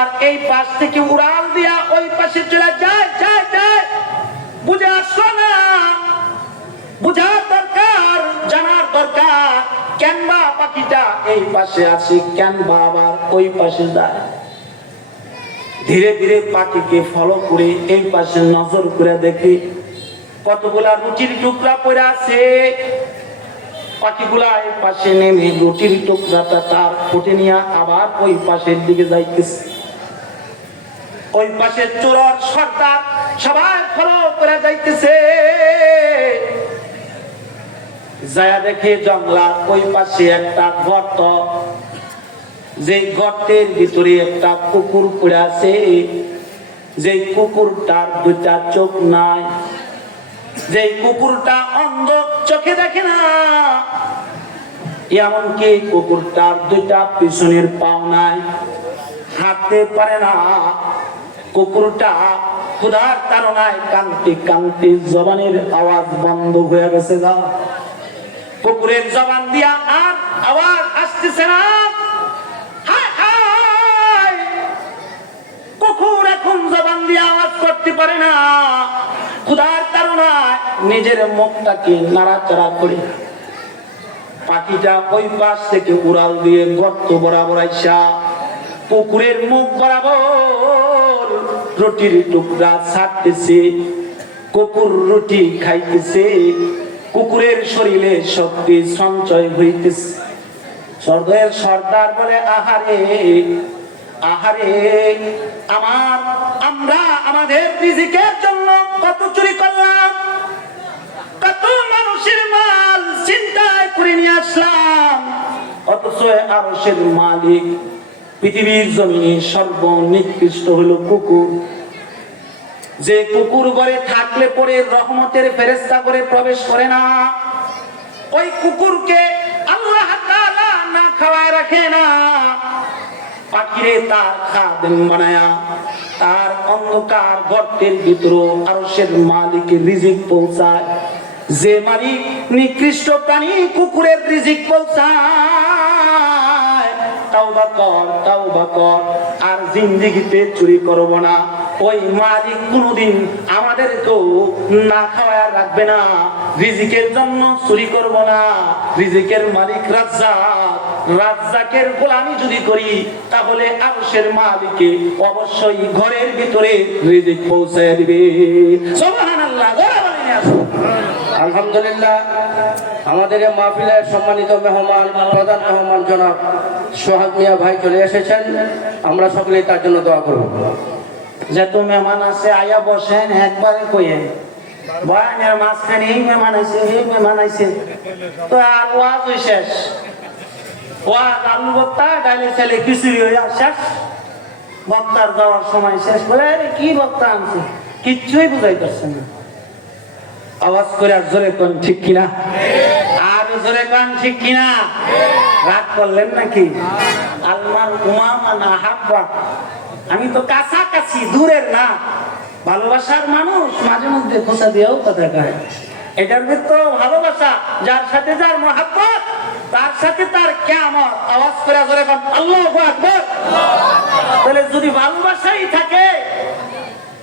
আর এই পাশ থেকে উড়াল দিয়া ওই পাশে চলে যায় যায় যায়। বুঝে আসলো না, বুঝার দরকার, জানার দরকার কেন বা পাখিটা এই পাশে আসে, কেন বা আবার ওই পাশে যায়। ধীরে ধীরে পাখিকে ফলো করে এই পাশে নজর করে দেখি কতগুলা রুটির টুকরা পড়ে আছে। পাখিগুলা এই পাশে নেমে রুটির টুকরাটা তার ফুটে নিয়ে আবার ওই পাশের দিকে যাইতেছে। ওই পাশে চোর সর্দার সবাই ফলো করে যাইতেছে। যায়া দেখে জঙ্গলার ওই পাশে একটা গর্ত, যে গর্তের ভিতরে একটা কুকুর পড়ে আছে। যে কুকুরটার দুইটা চোখ নাই, যে কুকুরটা অন্ধ, চোখে দেখে না। এমনকি কুকুরটার দুইটা পিছনের পাও নাই, হাঁটতে পারে না। কুকুরটা ক্ষুধার তাড়নায় কাঁদতে কাঁদতে জবানের আওয়াজ বন্ধ হয়ে গেছে। না, কুকুরের জবান দিয়া আর আওয়াজ আসতেছে না। কুকুর এখন জবান দিয়ে আওয়াজ করতে পারে না। ক্ষুধার তাড়নায় নিজের মুখটাকে নাড়াচাড়া করে পাখিটা ওই পাশ থেকে উড়াল দিয়ে গর্ত বরাবর আইসা কুকুরের মুখ বরাবর রুটির টুকরা ছাড়তেছে। কুকুর রুটি খাইতেছে, কুকুরের শরীরে শক্তি সঞ্চয় হইতেছে। স্বর্গের সর্দার বলে, আহারে আহারে, আমরা আমাদের রিজিকের জন্য কত চুরি করলাম, কত মানুষের মাল চিন্তায় করে নিয়ে আসলাম, অথচ আরশের মালিক পৃথিবীর জমিনে সর্বনিকৃষ্ট হলো কুকুর। যে কুকুর ঘরে থাকলে পরে রহমতের ফেরেশতা করে প্রবেশ করে না, ওই কুকুরকে আল্লাহ তাআলা না খাওয়ায় রাখে না। পাখিরে তার খাদেম বানায়া তার অন্ধকার গর্তের ভিতর আরশের মালিকের রিজিক পৌঁছায়। যে মালিক নিকৃষ্ট প্রাণী কুকুরের রিজিক পৌঁছায়, তাওবা কর, তাওবা কর, আর জিন্দেগিতে চুরি করব না। ওই মালিক কোনদিন আমাদেরকেও না খাওয়ায় রাখবে না। রিজিকের জন্য চুরি করব না। রিজিকের মালিক রাজ্জাক, রাজ্জাকের গোলামি যদি করি তাহলে আরশের মালিকে অবশ্যই ঘরের ভিতরে রিজিক পৌঁছায় দিবে। সুবহানাল্লাহ। আলহামদুলিল্লাহ, আমাদের এই মাহফিলের সম্মানিত মেহমান, প্রধান মেহমান জনাব সোহাগ মিয়া ভাই চলে এসেছেন। আমরা সকলেই তার জন্য দোয়া করব। যত মেহমান আছে আয়া বসেন, একবারে কয়ে বয়ানের মাঝখানে এই মেহমান আছে, এই মেহমান আছে, তো আর ওয়াজ হয়ে শেষ। ওয়াজ আলু ভর্তা, ডালে ছেলে খিচুড়ি হয়ে শেষ। বক্তার যাওয়ার সময় শেষ করে কি বক্তা আনছে কিচ্ছুই বুঝাইতেছে না। আওয়াজ করে আর জোরে কোন ঠিক কিনা, আর জোরে কোন ঠিক কিনা। রাগ করলেন নাকি? আলমার উমামা না হাব্বা, আমি তো কাছাকাছি, দূরের না। ভালোবাসার মানুষ মাঝে মধ্যে খোঁচা দিয়েও কথা কয়। এটার ভিতর ভালোবাসা, যার সাথে যার মহাব্বত তার সাথে তার কিয়ামত। আওয়াজ করে জোরে কোন আল্লাহু আকবার। তাহলে যদি ভালোবাসাই থাকে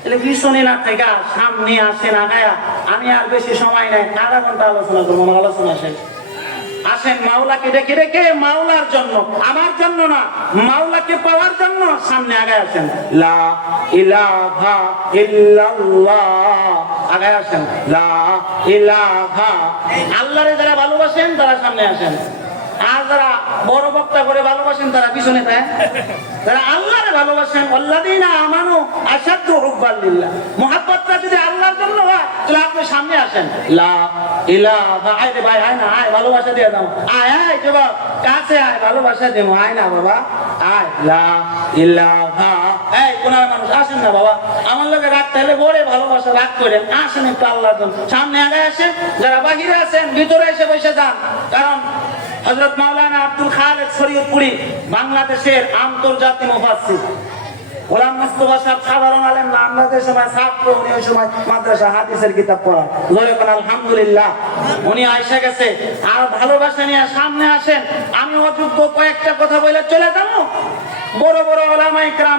তাহলে পিছনে না থেকে সামনে আসে না গায়া। আমি আর বেশি সময় নাই, আধা ঘন্টা আলোচনা করবো, আমার আলোচনা শেষ। আসেন মাওলাকে ডেকে ডেকে, মাওলার জন্য, আমার জন্য না, মাওলাকে পাওয়ার জন্য সামনে আগায় আসেন। লা ইলাহা ইল্লাল্লাহ, আগায় আসেন। লা ইলাহা, আল্লাহরে যারা ভালোবাসেন তারা সামনে আসেন। আর যারা বড় বক্তা করে ভালোবাসেন তারা পিছনে থাকে। যারা আল্লাহরে ভালোবাসেন, আল্লাযীনা আমানু আশাদ্দু হুব্বান লিল্লাহ, মুহাব্বতটা যদি আল্লাহর জন্য হয় তাহলে আপনি সামনে আসেন। লা ইলাহা, আয় রে ভাই, আয় না, আয় ভালোবাসা দিয়ে দাও, আয় আয় যুবক কাছে আয়, ভালোবাসা দেবো, আয় না বাবা, আয়। লা ইলাহা, এই কোনার মানুষ আসেন না বাবা, আমার লোকে রাগ তাহলে বড়ে ভালোবাসা রাগ করেন, আসেন একটু আল্লাহর জন্য সামনে আগে আসেন। যারা বাহিরে আছেন ভিতরে এসে বসে যান, কারণ হযরত মাওলানা আব্দুল খালেক শরীয়তপুরী বাংলাদেশের আন্তর্জাতিক মুফাসসির, গোলাম মুস্তাফা সাহেব সাধারণ আলেম না, আমাদের সময় ছাত্র, উনি ওই সময় মাদ্রাসা হাদিসের কিতাব পড়া। জোরে কোন আলহামদুলিল্লাহ। উনি আয়েশা গেছে। আর ভালোবাসা নিয়ে সামনে আসেন। আমি অযোগ্য কয়েকটা কথা বলে চলে যাবো। বড় বড় ওলামা ইকরাম